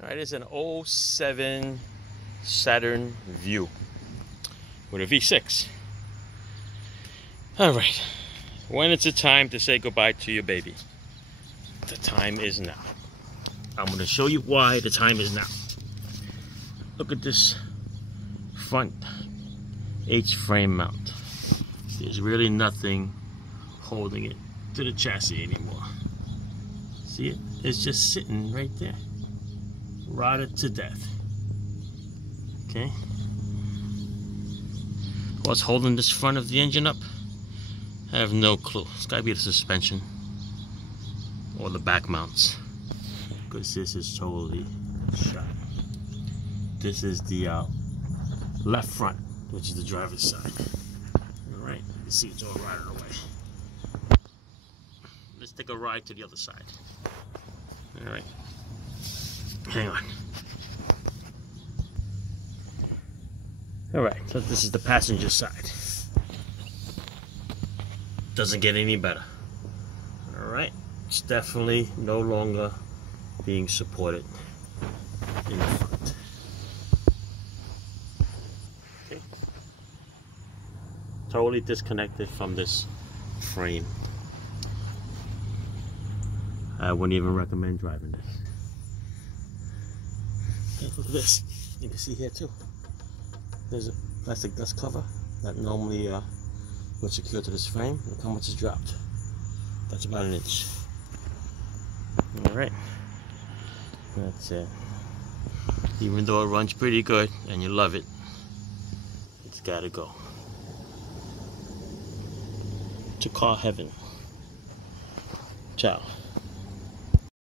All right, it's an '07 Saturn View with a V6. All right, when it's a time to say goodbye to your baby, the time is now. I'm going to show you why the time is now. Look at this front H-frame mount. There's really nothing holding it to the chassis anymore. See it? It's just sitting right there, rotted to death. Okay. What's holding this front of the engine up? I have no clue. It's got to be the suspension or the back mounts, because this is totally shot. This is the left front, which is the driver's side. All right, you can see it's all rotted away. Let's take a ride to the other side. All right, hang on. All right, so this is the passenger side. Doesn't get any better. All right, it's definitely no longer being supported in the front. Okay. Totally disconnected from this frame. I wouldn't even recommend driving this. Okay, look at this. You can see here too. There's a plastic dust cover that normally would secure to this frame. Look how much is dropped. That's about 1 inch. Alright. That's it. Even though it runs pretty good and you love it, it's gotta go to car heaven. Ciao.